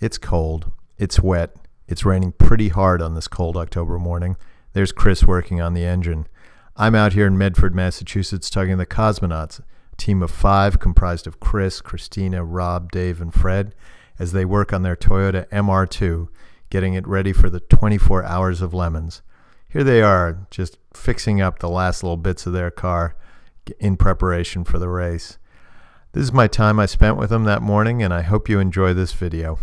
It's cold. It's wet. It's raining pretty hard on this cold October morning. There's Chris working on the engine. I'm out here in Medford, Massachusetts, talking to the Cosmonauts, a team of 5 comprised of Chris, Christina, Rob, Dave, and Fred, as they work on their Toyota MR2, getting it ready for the 24 hours of LeMons. Here they are, just fixing up the last little bits of their car in preparation for the race. This is my time I spent with them that morning, and I hope you enjoy this video.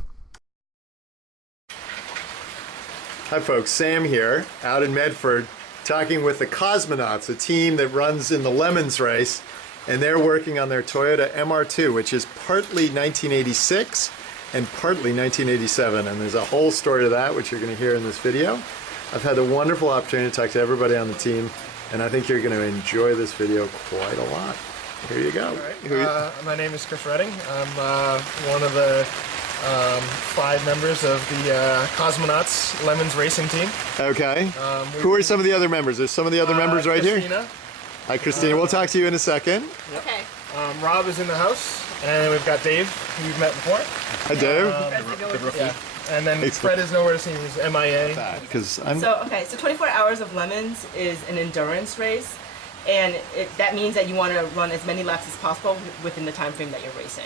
Hi folks, Sam here, out in Medford, talking with the Cosmonauts, a team that runs in the LeMons race, and they're working on their Toyota MR2, which is partly 1986 and partly 1987, and there's a whole story to that, which you're going to hear in this video. I've had the wonderful opportunity to talk to everybody on the team, and I think you're going to enjoy this video quite a lot. Here you go. All right. My name is Chris Redding. I'm one of the 5 members of the Cosmonauts LeMons racing team. Okay. Who are some of the other members? There's some of the other members right Christina. here. Hi, Christina. We'll talk to you in a second. Okay. Rob is in the house, and we've got Dave, who you've met before. Hi, Dave. Yeah. And then Fred is nowhere to see. He's MIA. So 24 hours of LeMons is an endurance race, and that means that you want to run as many laps as possible within the time frame that you're racing.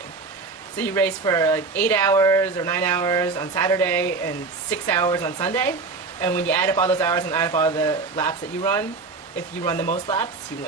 So you race for like 8 hours or 9 hours on Saturday and 6 hours on Sunday, and when you add up all those hours and add up all the laps that you run, if you run the most laps, you win.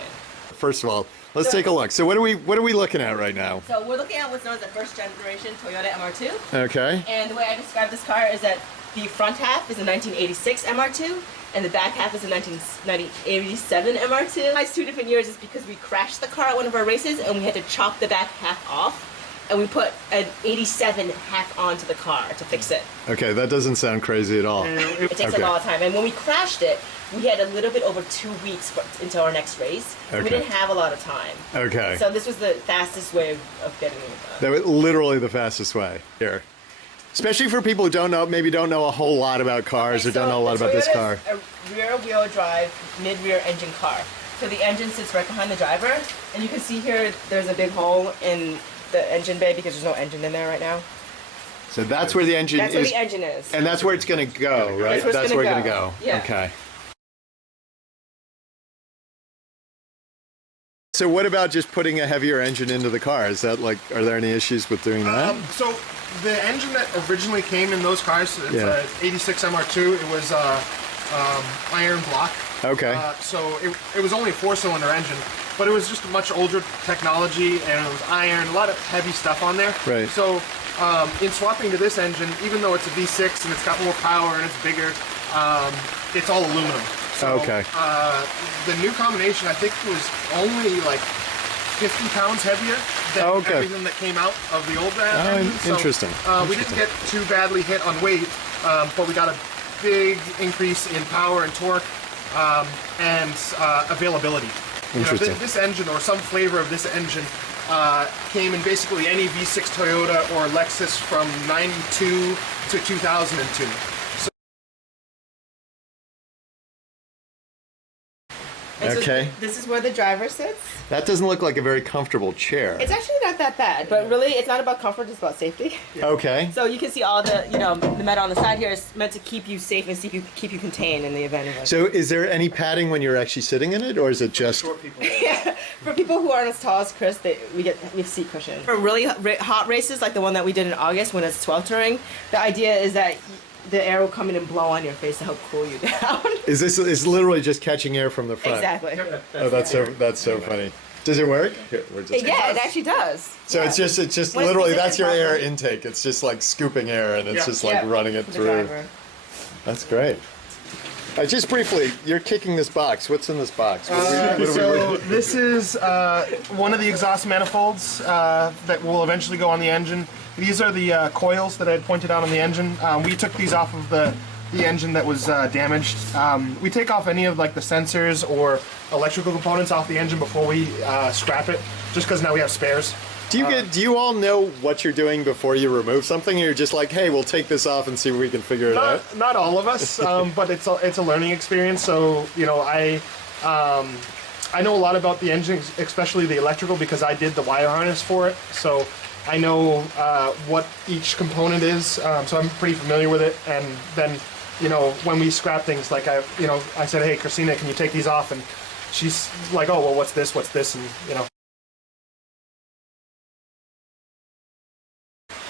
First of all, let's take a look. So what are we looking at right now? So we're looking at what's known as the first generation Toyota MR2. Okay. And the way I describe this car is that the front half is a 1986 MR2, and the back half is a 1987 MR2. Why it's 2 different years is because we crashed the car at one of our races, and we had to chop the back half off, and we put an 87 half onto the car to fix it. Okay, that doesn't sound crazy at all. It takes a lot of time, and when we crashed it, we had a little bit over 2 weeks into our next race. Okay. We didn't have a lot of time. Okay. So this was the fastest way of getting it done. That was literally the fastest way here. Especially for people who maybe don't know a whole lot about cars or don't know a lot about this car. A rear-wheel drive, mid-rear engine car. So the engine sits right behind the driver, and you can see here there's a big hole in the engine bay because there's no engine in there right now. So that's where the engine is. That's where the engine is. And that's where it's going to go, right? That's where it's going to go. Yeah. Okay. So what about just putting a heavier engine into the car? Is that are there any issues with doing that? So the engine that originally came in those cars, it's an 86 MR2, it was iron block. Okay. So it was only a 4-cylinder engine, but it was just a much older technology, and it was iron, a lot of heavy stuff on there. Right. So in swapping to this engine, even though it's a V6 and it's got more power and it's bigger, it's all aluminum. So, okay. The new combination, I think, was only like 50 pounds heavier than everything that came out of the old engine. So, interesting. We didn't get too badly hit on weight, but we got a big increase in power and torque and availability. Interesting. This engine, or some flavor of this engine, came in basically any V6 Toyota or Lexus from 92 to 2002. Okay. This is where the driver sits. That doesn't look like a very comfortable chair. It's actually not that bad, but really it's not about comfort, it's about safety. Okay. So you can see all the, the metal on the side here is meant to keep you safe and keep you contained in the event of So is there any padding when you're actually sitting in it, or is it just... Short people. Yeah. For people who aren't as tall as Chris, we have seat cushion. For really hot races, like the one that we did in August when it's sweltering, the idea is that the air will come in and blow on your face to help cool you down. Is literally just catching air from the front? Exactly. Oh, that's so funny. Does it work? Here, yeah, it actually does. So it's just literally that's your air intake. It's just like scooping air and it's just like running it through. That's great. Just briefly, you're kicking this box. What's in this box? This is one of the exhaust manifolds that will eventually go on the engine. These are the coils that I had pointed out on the engine. We took these off of the engine that was damaged. We take off any of the sensors or electrical components off the engine before we scrap it, just because now we have spares. Do you all know what you're doing before you remove something? Or you're just like, hey, we'll take this off and see if we can figure it out? Not all of us, but it's a learning experience. So I know a lot about the engine, especially the electrical, because I did the wire harness for it. So I know what each component is, so I'm pretty familiar with it. And then, you know, when we scrap things, like I said, hey, Christina, can you take these off? And she's like, oh, well, what's this? What's this? And you know.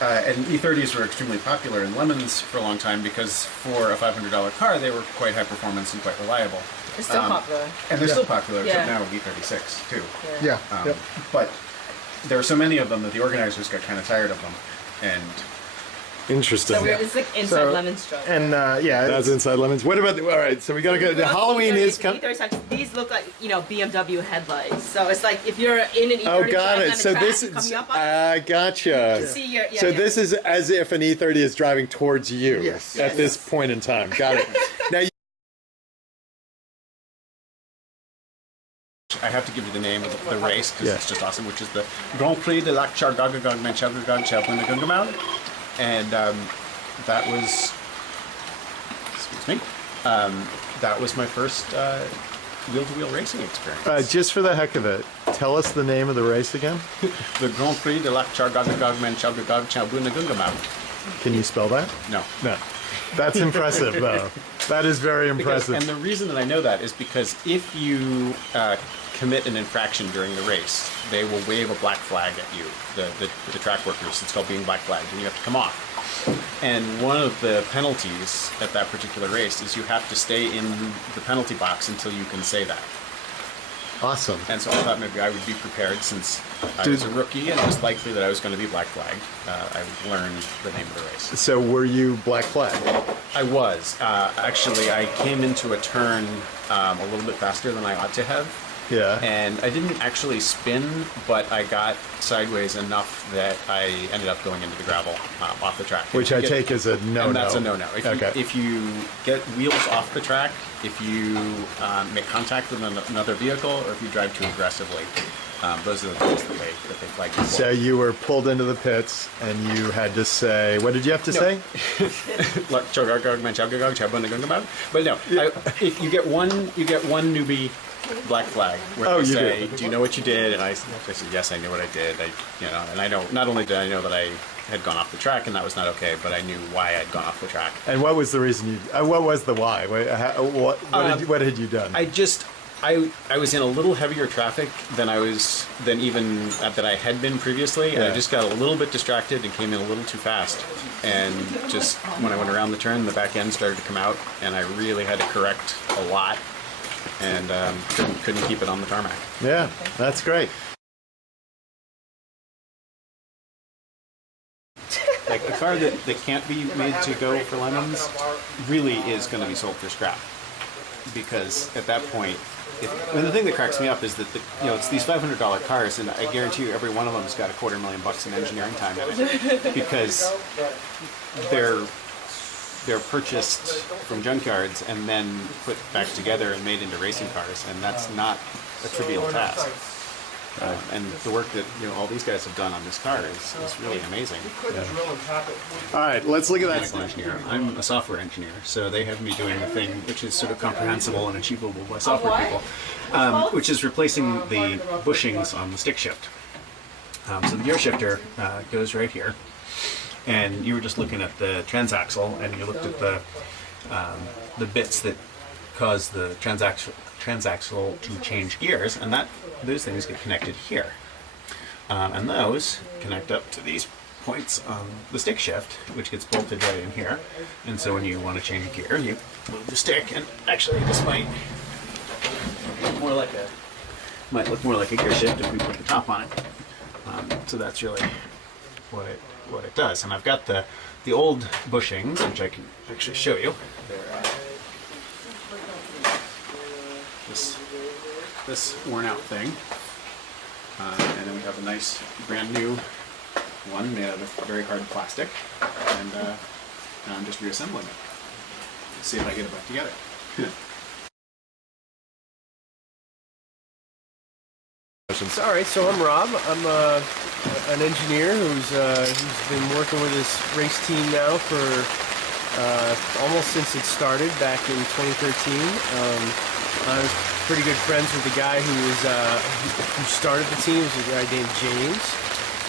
And E30s were extremely popular in LeMons for a long time because for a $500 car, they were quite high performance and quite reliable. It's still popular. And they're still popular, Yeah. except now with E36 too. Yeah. Yep. But there were so many of them that the organizers got kind of tired of them. And Interesting. So it's like inside LeMons truck. And yeah, That's inside LeMons. What about all right? So we gotta go. The Halloween is coming. These look like, you know, BMW headlights. So it's like if you're in an E30 Oh, got truck it. on So the track, this is. coming up on it, Gotcha. you see your, So this is as if an E30 is driving towards you. Yes. At this point in time. Got it. Now. I have to give you the name of the race because it's just awesome, which is the Grand Prix de l'Arc Chargagagag Chabunagungamaun. And that was, excuse me, that was my first wheel-to-wheel racing experience. Just for the heck of it, tell us the name of the race again. The Grand Prix de l'Arc Chargagagag Chabunagungamaun. Can you spell that? No. No. That's impressive, though. That is very impressive. And the reason that I know that is because if you commit an infraction during the race, they will wave a black flag at you, the track workers. It's called being black flagged, and you have to come off. And one of the penalties at that particular race is you have to stay in the penalty box until you can say that. Awesome. And so I thought maybe I would be prepared since I was a rookie and it was likely that I was going to be black flagged. I would learn the name of the race. So were you black flag? I was. Actually, I came into a turn a little bit faster than I ought to have. Yeah. And I didn't actually spin, but I got sideways enough that I ended up going into the gravel off the track. Which I take as a no-no. And that's a no-no. If you get wheels off the track, if you make contact with another vehicle, or if you drive too aggressively, those are the things that they flag you for. So you were pulled into the pits, and you had to say, what did you have to say? But no, if you get one newbie black flag where they say, do you know what you did? And I said, yes, I knew what I did. And I know, not only did I know that I had gone off the track and that was not okay, but I knew why I'd gone off the track. And what was the reason what was the why? What had you done? I was in a little heavier traffic than I had been previously, and I just got a little bit distracted and came in a little too fast. And just when I went around the turn, the back end started to come out, and I really had to correct a lot, and couldn't keep it on the tarmac. Yeah, that's great. Like a car that can't be made to go for LeMons really is going to be sold for scrap, because at that point, the thing that cracks me up is that it's these $500 cars, and I guarantee you every one of them's got $250,000 in engineering time in it, because they're purchased from junkyards and then put back together and made into racing cars, and that's not a trivial task. And the work that all these guys have done on this car is really amazing. All right, let's look at that. Mechanical engineer. I'm a software engineer, so they have me doing the thing which is sort of comprehensible and achievable by software people, which is replacing the bushings on the stick shift. So the gear shifter goes right here, and you were just looking at the transaxle, and you looked at the bits that cause the transaxle to change gears, and those things get connected here. And those connect up to these points on the stick shift, which gets bolted right in here. And so when you want to change gear, you move the stick, and actually this might look more like a gear shift if we put the top on it. So that's really what it does. And I've got the old bushings, which I can actually show you. They're this worn out thing, and then we have a nice brand new one made out of very hard plastic, and I'm just reassembling it. Let's see if I get it back together. All right, so I'm Rob. I'm an engineer who's been working with this race team now for almost since it started back in 2013. I was pretty good friends with the guy who started the team. It was a guy named James,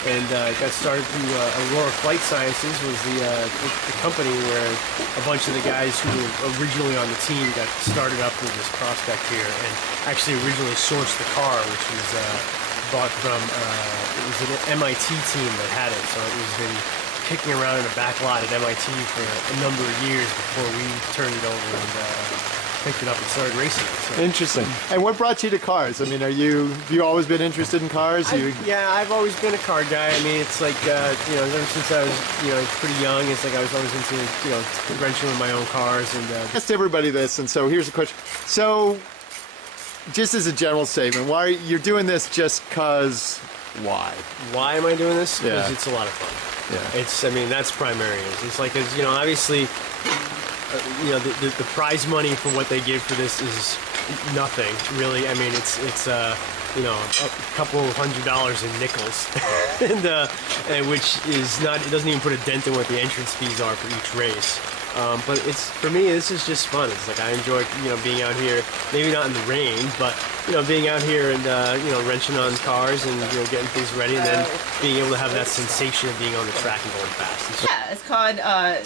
and got started through Aurora Flight Sciences, was the company where a bunch of the guys who were originally on the team got started up with this prospect here, and actually originally sourced the car, which was bought from, it was an MIT team that had it, so it was been kicking around in a back lot at MIT for a number of years before we turned it over and picked it up and started racing it. So. Interesting. And what brought you to cars? I mean, have you always been interested in cars? Yeah, I've always been a car guy. I mean, it's like, you know, ever since I was, you know, pretty young, it's like I was always into, you know, wrenching with my own cars. And I asked everybody this, and so here's a question. So, just as a general statement, why you're doing this just because why? Why am I doing this? Because Yeah. it's a lot of fun. Yeah. It's, I mean, that's primary. It's like, you know, obviously, you know, the prize money for what they give for this is nothing, really. I mean, it's you know, a couple $100 in nickels, and which is not, it doesn't even put a dent in what the entrance fees are for each race. But it's, for me, this is just fun. It's like I enjoy, you know, being out here, maybe not in the rain, but, you know, being out here and, you know, wrenching on cars and, you know, getting things ready, and then being able to have that sensation of being on the track and going fast. Yeah, it's called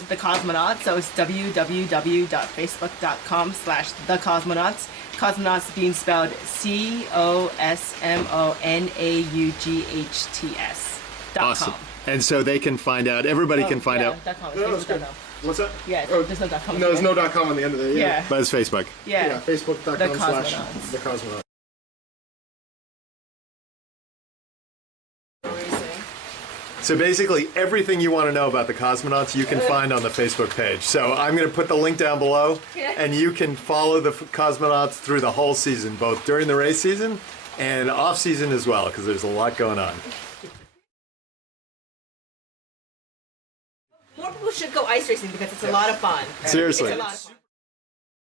the Cosmonaughts, so it's www.facebook.com/thecosmonaughts. Cosmonaughts being spelled COSMONAUGHTS. Awesome. And so they can find out, everybody can find out. .com. No, that's good. What's that? Yeah, Oh, there's no .com. No, there's no .com on the end of it. Yeah. But it's Facebook. Yeah. Facebook.com/thecosmonauts. The Cosmonauts. So basically, everything you want to know about the Cosmonauts, you can find on the Facebook page. So I'm going to put the link down below, and you can follow the Cosmonauts through the whole season, both during the race season and off season as well, because there's a lot going on. More people should go ice racing because it's a lot of fun. Seriously. It's a lot of fun.